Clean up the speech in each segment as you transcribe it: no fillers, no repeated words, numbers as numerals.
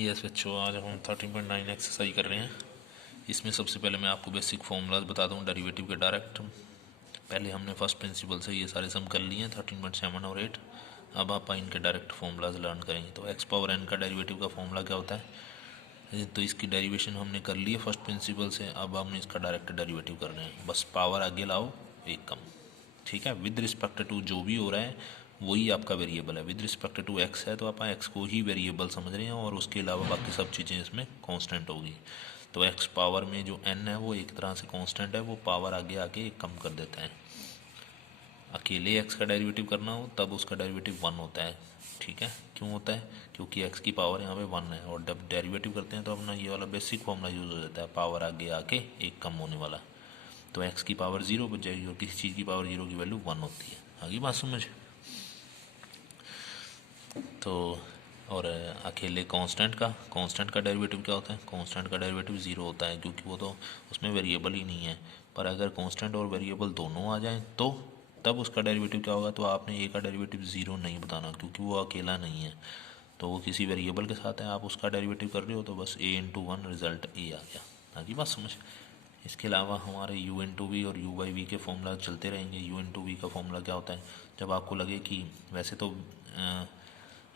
Yes बच्चों, आज हम 13.9 एक्सरसाइज कर रहे हैं। इसमें सबसे पहले मैं आपको बेसिक फॉर्मूलाज बता दूं डेरिवेटिव के डायरेक्ट। पहले हमने फर्स्ट प्रिंसिपल से ये सारे सम कर लिए हैं 13.7 और 8। अब आप इनके डायरेक्ट फॉर्मूलाज लर्न करेंगे। तो एक्स पावर एन का डेरिवेटिव का फॉर्मूला क्या होता है, तो इसकी डेरिवेशन हमने कर ली है फर्स्ट प्रिंसिपल से। अब हमने इसका डायरेक्ट डेरिवेटिव कर रहे हैं, बस पावर आगे लाओ एक कम। ठीक है, विद रिस्पेक्ट टू जो भी हो रहा है वही आपका वेरिएबल है। विद रिस्पेक्ट टू एक्स है तो आप एक्स को ही वेरिएबल समझ रहे हैं और उसके अलावा बाकी सब चीज़ें इसमें कांस्टेंट होगी। तो एक्स पावर में जो एन है वो एक तरह से कांस्टेंट है, वो पावर आगे आके कम कर देता है। अकेले एक्स का डेरिवेटिव करना हो तब उसका डेरिवेटिव 1 होता है। ठीक है, क्यों होता है? क्योंकि एक्स की पावर यहाँ पे 1 है, और जब डेरिवेटिव करते हैं तो अपना ये वाला बेसिक फॉर्मूला यूज़ हो जाता है, पावर आगे आके एक कम होने वाला। तो एक्स की पावर 0 बच जाएगी और किसी चीज़ की पावर 0 की वैल्यू 1 होती है। आगे बात समझ? तो और अकेले कांस्टेंट का डेरिवेटिव क्या होता है? कांस्टेंट का डेरिवेटिव 0 होता है, क्योंकि वो तो उसमें वेरिएबल ही नहीं है। पर अगर कांस्टेंट और वेरिएबल दोनों आ जाएं तो तब उसका डेरिवेटिव क्या होगा? तो आपने ए का डेरिवेटिव 0 नहीं बताना, क्योंकि वो अकेला नहीं है, तो वो किसी वेरिएबल के साथ है। आप उसका डेरिवेटिव कर रहे हो तो बस a×1 रिजल्ट ए आ गया। आगे बात समझ? इसके अलावा हमारे u×v और u/v के फॉर्मूला चलते रहेंगे। u×v का फॉर्मूला क्या होता है? जब आपको लगे कि वैसे तो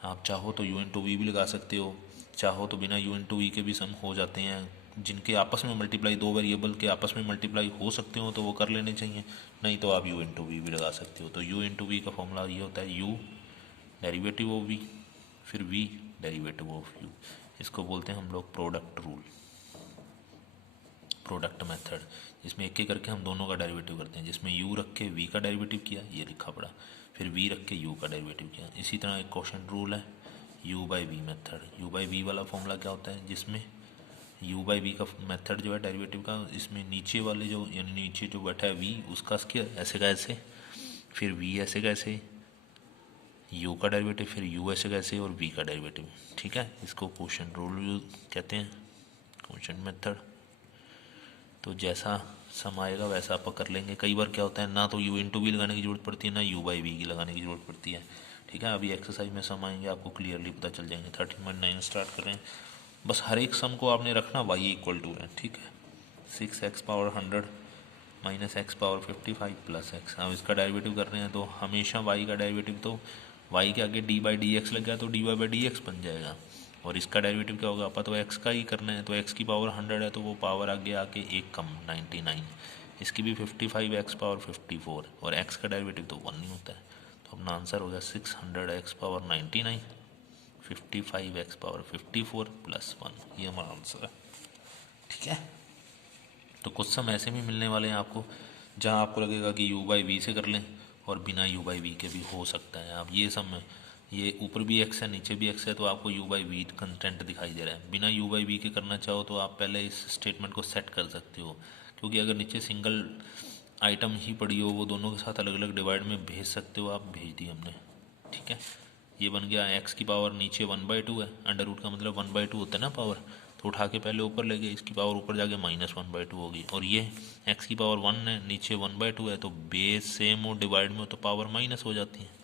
आप चाहो तो u×v भी लगा सकते हो, चाहो तो बिना u×v के भी सम हो जाते हैं। जिनके आपस में मल्टीप्लाई, दो वेरिएबल के आपस में मल्टीप्लाई हो सकते हो तो वो कर लेने चाहिए, नहीं तो आप u×v भी लगा सकते हो। तो u×v का फॉर्मूला ये होता है, u डेरिवेटिव ऑफ v फिर v डेरिवेटिव ऑफ u। इसको बोलते हैं हम लोग प्रोडक्ट रूल, प्रोडक्ट मेथड। इसमें एक एक करके हम दोनों का डेरिवेटिव करते हैं, जिसमें u रख के v का डेरिवेटिव किया, ये लिखा पड़ा, फिर v रख के u का डेरिवेटिव किया। इसी तरह एक क्वेश्चन रूल है u/v मेथड। u/v वाला फॉर्मूला क्या होता है? जिसमें u/v का मेथड जो है डेरिवेटिव का, इसमें नीचे वाले जो, यानी नीचे जो बैठा है v, उसका स्क्वायर ऐसे का ऐसे, फिर v ऐसे का ऐसे, u का डेरिवेटिव, फिर u ऐसे का ऐसे, और v का डेरिवेटिव। ठीक है, इसको क्वेश्चन रूल कहते हैं, क्वेश्चन मेथड। तो जैसा सम आएगा वैसा आप कर लेंगे। कई बार क्या होता है, ना तो u×v लगाने की ज़रूरत पड़ती है, ना u/v की लगाने की ज़रूरत पड़ती है। ठीक है, अभी एक्सरसाइज में सम आएंगे आपको क्लियरली पता चल जाएंगे। 13.9 स्टार्ट करें। बस हर एक सम को आपने रखना y=2 है। ठीक है, 6x power 100 minus x power 55 plus x. अब इसका डेरिवेटिव कर रहे हैं तो हमेशा y का डेरिवेटिव तो y के आगे d/dx लग गया तो dy/dx बन जाएगा। और इसका डेरिवेटिव क्या होगा? आपा तो x का ही करना है, तो x की पावर 100 है तो वो पावर आगे आके एक कम 99। इसकी भी 55 x पावर 54, और x का डेरिवेटिव तो 1 नहीं होता है। तो अपना आंसर हो गया 600x power 99, 55x power 54 plus 1। ये हमारा आंसर है। ठीक है, तो कुछ सम ऐसे भी मिलने वाले हैं आपको जहां आपको लगेगा कि u/v से कर लें, और बिना u/v के भी हो सकता है। आप ये सम में, ये ऊपर भी x है नीचे भी x है, तो आपको u/v कंटेंट दिखाई दे रहा है। बिना u/v के करना चाहो तो आप पहले इस स्टेटमेंट को सेट कर सकते हो, क्योंकि अगर नीचे सिंगल आइटम ही पड़ी हो, वो दोनों के साथ अलग अलग डिवाइड में भेज सकते हो। आप भेज दी हमने। ठीक है, ये बन गया x की पावर नीचे 1/2 है, अंडर रूट का मतलब 1/2 होता है ना पावर, तो उठा के पहले ऊपर ले गए, इसकी पावर ऊपर जाके -1/2 होगी। और ये x की पावर 1 है, नीचे 1/2 है, तो बेस सेम हो डिवाइड में हो तो पावर माइनस हो जाती है।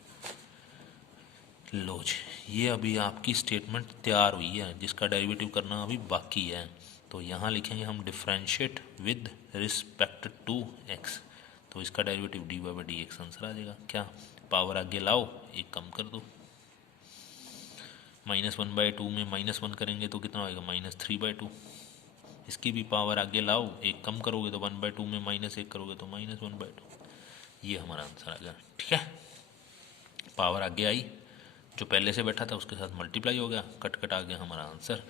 लो जी, ये अभी आपकी स्टेटमेंट तैयार हुई है, जिसका डेरिवेटिव करना अभी बाकी है। तो यहाँ लिखेंगे हम differentiate with respect to x। तो इसका डेरिवेटिव dy/dx आंसर आ जाएगा। क्या? पावर आगे लाओ एक कम कर दो। -1/2 में -1 करेंगे तो कितना होएगा? -3/2। इसकी भी पावर आगे लाओ एक कम करोगे तो 1/2 में -1 करोगे तो -1/2। ये हमारा आंसर आ गया। ठीक है, पावर आगे आई, जो पहले से बैठा था उसके साथ मल्टीप्लाई हो गया, कट कट आ गया हमारा आंसर।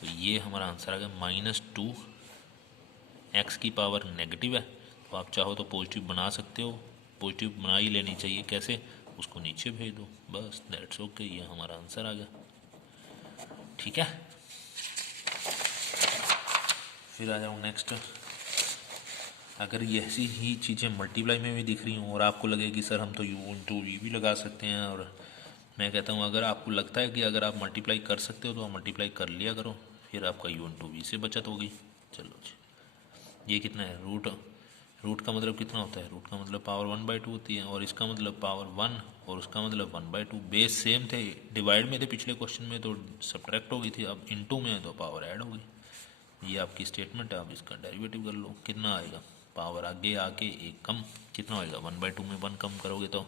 तो ये हमारा आंसर आ गया -2। एक्स की पावर नेगेटिव है तो आप चाहो तो पॉजिटिव बना सकते हो, पॉजिटिव बना ही लेनी चाहिए। कैसे? उसको नीचे भेज दो, बस दैट्स ओके। ये हमारा आंसर आ गया। ठीक है, फिर आ जाओ नेक्स्ट। अगर ये ऐसी ही चीज़ें मल्टीप्लाई में भी दिख रही हों और आपको लगे कि सर हम तो u×v भी लगा सकते हैं, और मैं कहता हूँ अगर आपको लगता है कि अगर आप मल्टीप्लाई कर सकते हो तो आप मल्टीप्लाई कर लिया करो, फिर आपका u×v से बचत होगी। चलो जी, ये कितना है? रूट का मतलब कितना होता है, रूट का मतलब पावर 1/2 होती है, और इसका मतलब पावर 1 और उसका मतलब 1/2। बेस सेम थे, डिवाइड में थे पिछले क्वेश्चन में तो सब्ट्रैक्ट हो गई थी, अब इनटू में है तो पावर ऐड हो गई। ये आपकी स्टेटमेंट है, आप इसका डेरिवेटिव कर लो। कितना आएगा, पावर आगे आके एक कम, कितना होएगा 1/2 में 1 कम करोगे तो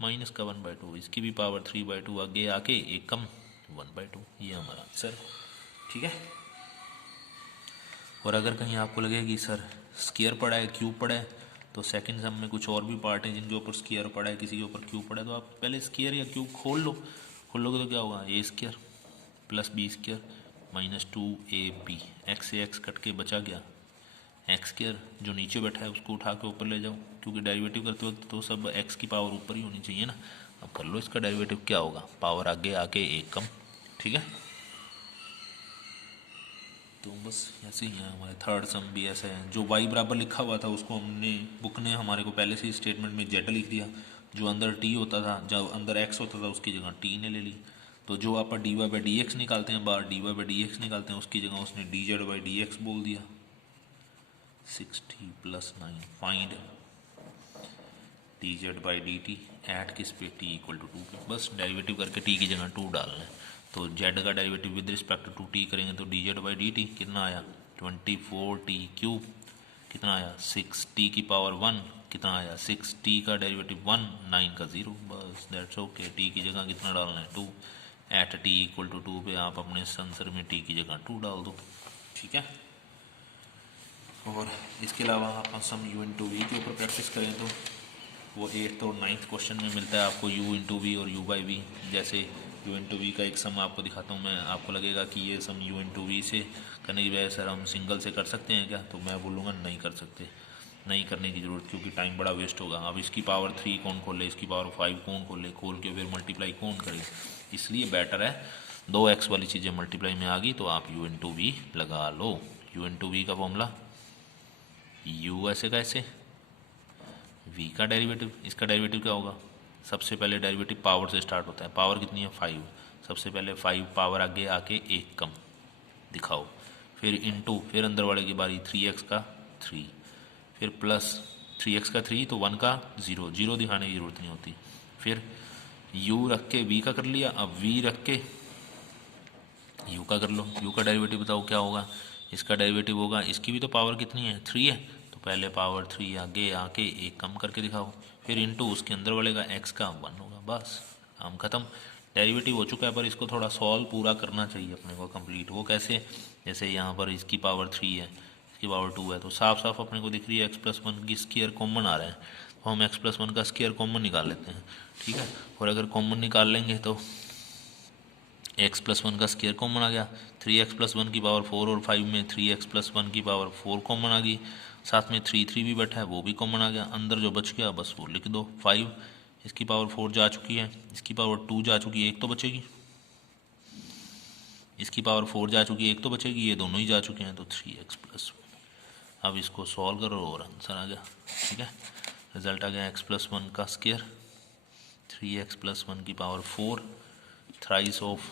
माइनस का 1/2, इसकी भी पावर 3/2 आगे आके एक कम 1/2। ये हमारा आंसर, ठीक है। और अगर कहीं आपको लगे कि सर स्क्वायर पड़ा है, क्यूब पड़ा है, तो सेकंड सम में कुछ और भी पार्ट हैं जिनके ऊपर स्क्वायर पड़ा है, किसी के ऊपर क्यूब पड़ा है, तो आप पहले स्क्वायर या क्यूब खोल लो। खोलोगे तो क्या होगा, A square plus B square minus 2ab, X से एक्स कट के बचा गया एक्स स्क्वायर, जो नीचे बैठा है उसको उठा के ऊपर ले जाओ, क्योंकि डेरिवेटिव करते वक्त तो सब एक्स की पावर ऊपर ही होनी चाहिए ना। अब कर लो इसका डेरिवेटिव, क्या होगा, पावर आगे आके एक कम, ठीक है। तो बस ऐसे ही है, हमारे थर्ड सम भी ऐसा है। जो y बराबर लिखा हुआ था उसको हमने, बुक ने हमारे को पहले से ही स्टेटमेंट में z लिख दिया। जो अंदर t होता था, जब अंदर x होता था उसकी जगह t ने ले ली। तो जो आप dy/dx निकालते हैं, बाहर dy/dx निकालते हैं, उसकी जगह उसने dz/dx बोल दिया। 60 + 9 फाइंड dz/dt एट किस पे, t = 2 पे। बस डेरिवेटिव करके t की जगह 2 डालना है। तो z का derivative with respect to t करेंगे तो dz/dt कितना आया 24t³ कितना आया 6t की पावर 1 कितना आया 6t का डेरिवेटिव 1 9 का 0। बस दैट्स ओके। t की जगह कितना डालना है 2, एट t = 2 पे आप अपने आंसर में t की जगह 2 डाल दो, ठीक है। और इसके अलावा आप सम u/v के ऊपर प्रैक्टिस करें तो वो 8th और 9th क्वेश्चन में मिलता है आपको u/v और u/v। जैसे u/v का एक सम आपको दिखाता हूँ मैं, आपको लगेगा कि ये सम u/v से करने की बजाय सर हम सिंगल से कर सकते हैं क्या, तो मैं बोलूँगा नहीं कर सकते, नहीं करने की ज़रूरत, क्योंकि टाइम बड़ा वेस्ट होगा। अब इसकी पावर 3 कौन खोले, इसकी पावर 5 कौन खोले, खोल के फिर मल्टीप्लाई कौन करे, इसलिए बेटर है 2x वाली चीज़ें मल्टीप्लाई में आ गई तो आप u/v लगा लो। u/v का फॉर्मूला u ऐसे कैसे, v का डेरिवेटिव, इसका डेरिवेटिव क्या होगा, सबसे पहले डेरिवेटिव पावर से स्टार्ट होता है, पावर कितनी है 5, सबसे पहले 5 पावर आगे आके एक कम दिखाओ, फिर इनटू, फिर अंदर वाले की बारी 3x का 3, फिर प्लस 3x का 3 तो 1 का 0, 0 दिखाने की ज़रूरत नहीं होती, फिर u रख के v का कर लिया, अब v रख के u का कर लो। u का डेरिवेटिव बताओ क्या होगा, इसका डेरिवेटिव होगा, इसकी भी तो पावर कितनी है 3 है, तो पहले पावर 3 आगे आके एक कम करके दिखाओ, फिर इनटू उसके अंदर वाले का x का 1 होगा, बस काम ख़त्म। डेरिवेटिव हो चुका है, पर इसको थोड़ा सॉल्व पूरा करना चाहिए अपने को कंप्लीट। वो कैसे, जैसे यहाँ पर इसकी पावर 3 है, इसकी पावर 2 है, तो साफ साफ अपने को दिख रही है x+1 की स्क्वायर कॉमन आ रहा है, तो हम x+1 का स्क्वायर कॉमन निकाल लेते हैं, ठीक है। और अगर कॉमन निकाल लेंगे तो x+1 का स्क्वायर कॉमन आ गया, 3x+1 की पावर 4 और 5 में 3x+1 की पावर 4 कॉमन आ गई, साथ में 3 भी बैठा है वो भी कॉमन आ गया, अंदर जो बच गया बस वो लिख दो। 5 इसकी पावर 4 जा चुकी है, इसकी पावर 2 जा चुकी है, एक तो बचेगी, इसकी पावर 4 जा चुकी है, एक तो बचेगी, ये दोनों ही जा चुके हैं, तो 3x+1। अब इसको सॉल्व करो और आंसर आ गया, ठीक है। रिजल्ट आ गया x+1 का स्क्वायर 3x+1 की पावर 4 थ्राइस ऑफ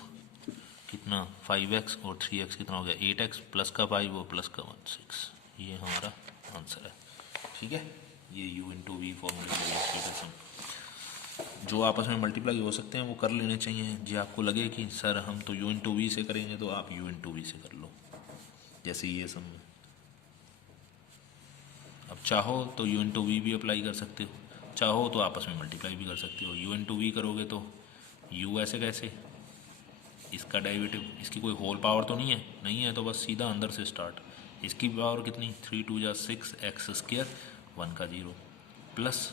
कितना 5x और 3x कितना हो गया 8x, प्लस का 5 और प्लस का 1 6, ये हमारा आंसर है, ठीक है। ये u/v फॉर्मूले जो आपस में मल्टीप्लाई हो सकते हैं वो कर लेने चाहिए। जी आपको लगे कि सर हम तो u/v से करेंगे तो आप u/v से कर लो, जैसे ये सब में। अब चाहो तो u/v भी अप्लाई कर सकते हो, चाहो तो आपस में मल्टीप्लाई भी कर सकते हो। u/v करोगे तो u ऐसे कैसे, इसका डेरिवेटिव, इसकी कोई होल पावर तो नहीं है, नहीं है तो बस सीधा अंदर से स्टार्ट, इसकी पावर कितनी 3 2 जा 6 x² 1 का 0, प्लस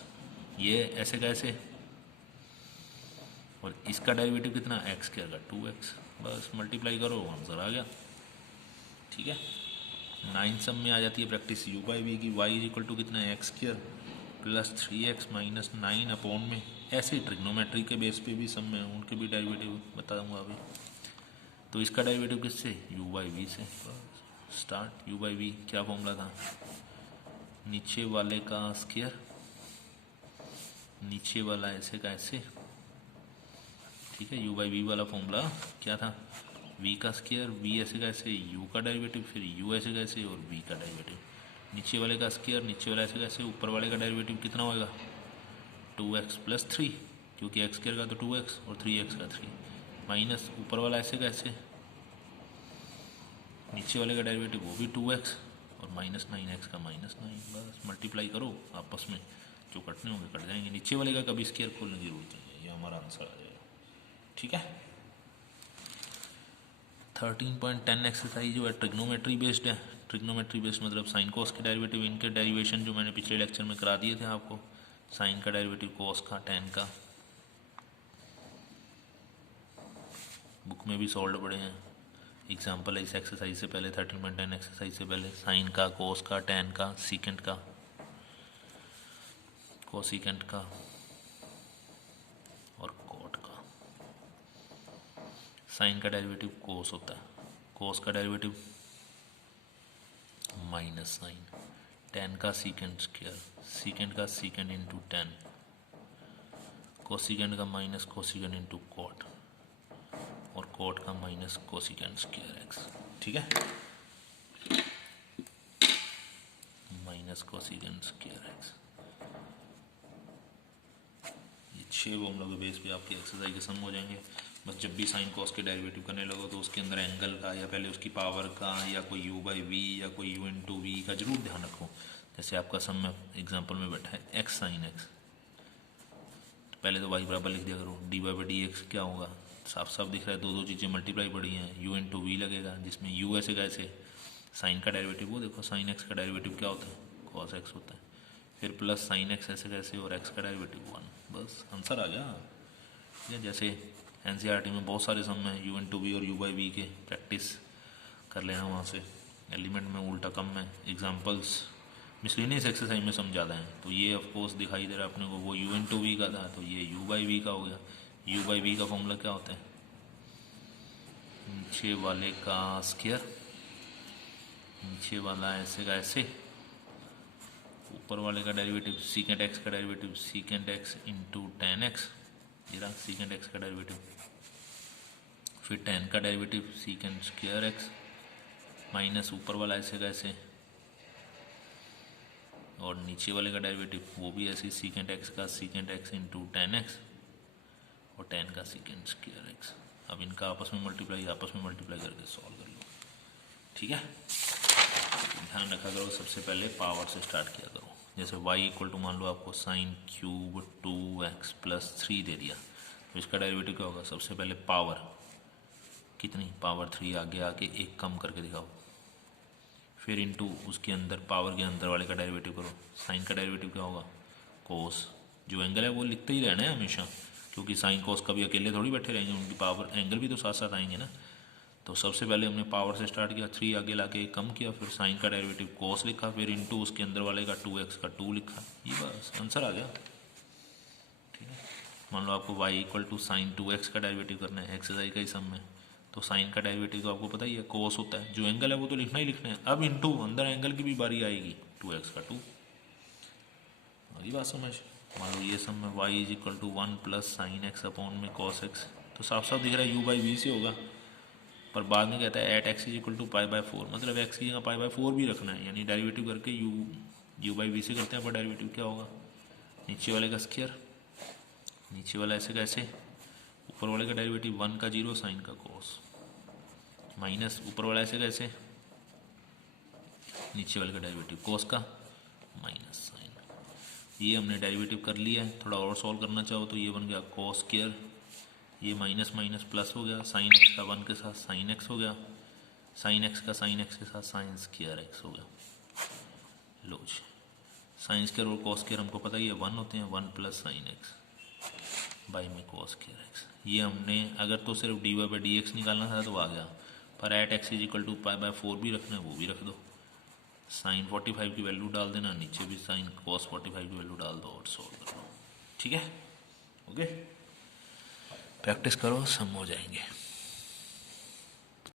ये ऐसे कैसे, और इसका डेरिवेटिव कितना x² का 2x, बस मल्टीप्लाई करो आंसर आ गया, ठीक है। 9 सम में आ जाती है प्रैक्टिस u/v की, y = कितना है x² plus 3x minus 9 upon में, ऐसे ट्रिग्नोमेट्री के बेस पे भी सम में उनके भी डेरिवेटिव बता दूंगा अभी। तो इसका डेरिवेटिव किससे u/v से, स्टार्ट u/v क्या फॉर्मूला था, नीचे वाले का स्क्वायर, नीचे वाला ऐसे का ऐसे, ठीक है। u/v वाला फॉर्मूला क्या था, v का स्क्वायर, v ऐसे का ऐसे, u का डेरिवेटिव, फिर u ऐसे का ऐसे और v का डेरिवेटिव, नीचे वाले का स्क्वायर, नीचे वाला ऐसे कैसे, ऊपर वाले का डेरिवेटिव कितना होएगा 2x प्लस 3, क्योंकि एक्स स्क्वायर का तो 2x और 3x का 3, माइनस ऊपर वाला ऐसे कैसे, नीचे वाले का डेरिवेटिव वो भी 2x और माइनस 9x का माइनस 9, बस मल्टीप्लाई करो आपस में, जो कटने होंगे कट जाएंगे, नीचे वाले का कभी स्क्वायर खोलने की जरूरत नहीं है, ये हमारा आंसर आ जाएगा। ठीक है। 13.10 एक्सरसाइज जो है ट्रिग्नोमेट्री बेस्ड है। ट्रिग्नोमेट्री बेस्ड मतलब साइन कोस के डेरिवेटिव, इनके डेरिवेशन जो मैंने पिछले लेक्चर में करा दिए थे आपको, साइन का डेरिवेटिव, कोस का, टेन का, बुक में भी सॉल्व पड़े हैं। एग्जाम्पल है इस एक्सरसाइज से पहले, 13.10 एक्सरसाइज से पहले, साइन का, कोस का, टेन का, सीकेंट का, कोसिकेंट का और कॉट का। साइन का डेरिवेटिव कोस होता है, कोस का डेरिवेटिव माइनस साइन, टेन का सीकेंट स्क्वायर, सीकेंट का सीकेंट इंटू टेन, कोसिकेंट का माइनस कोसिकेंट इंटू कॉट और कॉट का माइनस कोसिकेंट स्क्वायर एक्स। ठीक है, माइनस कोसिकेंट स्क्वायर एक्स। ये 6 फॉर्मूला के बेस पे आपकी एक्सरसाइज के सम हो जाएंगे। बस जब भी साइन कॉस के डेरिवेटिव करने लगो तो उसके अंदर एंगल का या पहले उसकी पावर का या कोई u बाई वी या कोई u इंटू वी का जरूर ध्यान रखो। जैसे आपका सम में एग्जांपल में बैठा है x साइन x, तो पहले तो y बराबर लिख दिया करो, dy बाई डी एक्स क्या होगा, साफ साफ दिख रहा है, दो चीज़ें मल्टीप्लाई पड़ी हैं, u इंटू वी लगेगा, जिसमें u ऐसे कैसे, साइन का डेरिवेटिव वो देखो, साइन x का डेरिवेटिव क्या होता है, कॉस x होता है, फिर प्लस साइन x ऐसे कैसे और x का डेरिवेटिव 1, बस आंसर आ गया। ठीक है, जैसे एनसीईआरटी में बहुत सारे सम हैं u इंटू वी और u बाई वी के, प्रैक्टिस कर लेना वहाँ से। एलिमेंट में उल्टा कम है, एग्जांपल्स मिसलिनियस एक्सरसाइज में सम ज़्यादा हैं, तो ये ऑफ कोर्स दिखाई दे रहा है अपने को, वो u इंटू वी का था तो ये u बाई वी का हो गया। u बाई वी का फॉर्मूला क्या होता है, नीचे वाले का स्क्वायर, नीचे वाला ऐसे का ऐसे, ऊपर वाले का डेरिवेटिव सीकेंट एक्स का derivative secant x into ten x, ये रहा सीकेंट एक्स का डेरिवेटिव, फिर टेन का derivative secant square x minus ऊपर वाला ऐसे का ऐसे और नीचे वाले का डेरिवेटिव वो भी ऐसे सीकेंट एक्स का secant x into ten x और टेन का सीकेंट स्क्वायर एक्स। अब इनका आपस में मल्टीप्लाई करके सॉल्व कर लो। ठीक है, ध्यान रखा करो सबसे पहले पावर से स्टार्ट किया करो। जैसे y इक्वल टू मान लो आपको साइन क्यूब 2x प्लस 3 दे दिया, तो इसका डेरिवेटिव क्या होगा, सबसे पहले पावर कितनी, पावर 3 आगे आके एक कम करके दिखाओ, फिर इंटू उसके अंदर पावर के अंदर वाले का डेरिवेटिव करो। साइन का डेरिवेटिव क्या होगा, कोस, जो एंगल है वो लिखते ही रहना है हमेशा, क्योंकि साइन कोस कभी अकेले थोड़ी बैठे रहेंगे, उनकी पावर एंगल भी तो साथ साथ आएंगे ना। तो सबसे पहले हमने पावर से स्टार्ट किया, 3 आगे लाके कम किया, फिर साइन का डेरिवेटिव कोस लिखा, फिर इंटू उसके अंदर वाले का 2x का 2 लिखा, ये बस आंसर आ गया। ठीक है, मान लो आपको y equal to sign 2x का डेरिवेटिव करना है एक्सरसाइज का ही सम में, तो साइन का डेरिवेटिव तो आपको पता ही है कोस होता है, जो एंगल है वो तो लिखना ही लिखना है। अब इंटू अंदर एंगल की भी बारी आएगी, 2x का 2, अगली बात समझ। मान लो ये सम में y is equal to 1 plus sine x upon में कॉस एक्स, तो साफ साफ दिख रहा है u बाई वी से होगा, पर बाद में कहता है at x is equal to pi by 4, मतलब एक्स की जगह पाई बाई 4 भी रखना है, यानी डेरिवेटिव करके यू बाई वी से करते हैं, पर डेरिवेटिव क्या होगा, नीचे वाले का स्क्वायर, नीचे वाला ऐसे कैसे, ऊपर वाले का डेरिवेटिव 1 का 0 साइन का कोस, माइनस ऊपर वाला ऐसे कैसे, नीचे वाले का डेरिवेटिव कोस का माइनस साइन। ये हमने डेरिवेटिव कर लिया है, थोड़ा और सॉल्व करना चाहो तो ये बन गया कोस स्क्वायर, ये माइनस माइनस प्लस हो गया, साइन एक्स का 1 के साथ साइन एक्स हो गया, साइन एक्स का साइन एक्स के साथ साइन स्क्वायर एक्स हो गया। लो जी, साइन स्क्वायर और कॉस स्क्वायर हमको पता ही है 1 होते हैं, 1 प्लस साइन एक्स बाई में कॉस स्क्वायर एक्स। ये हमने अगर तो सिर्फ d y by d x निकालना था तो आ गया, पर at x is equal to pi by 4 भी रखना है, वो भी रख दो, साइन 45 की वैल्यू डाल देना, नीचे भी साइन कॉस 45 की वैल्यू डाल दो और सॉल्व कर लो। ठीक है, ओके, प्रैक्टिस करो, सम हो जाएंगे।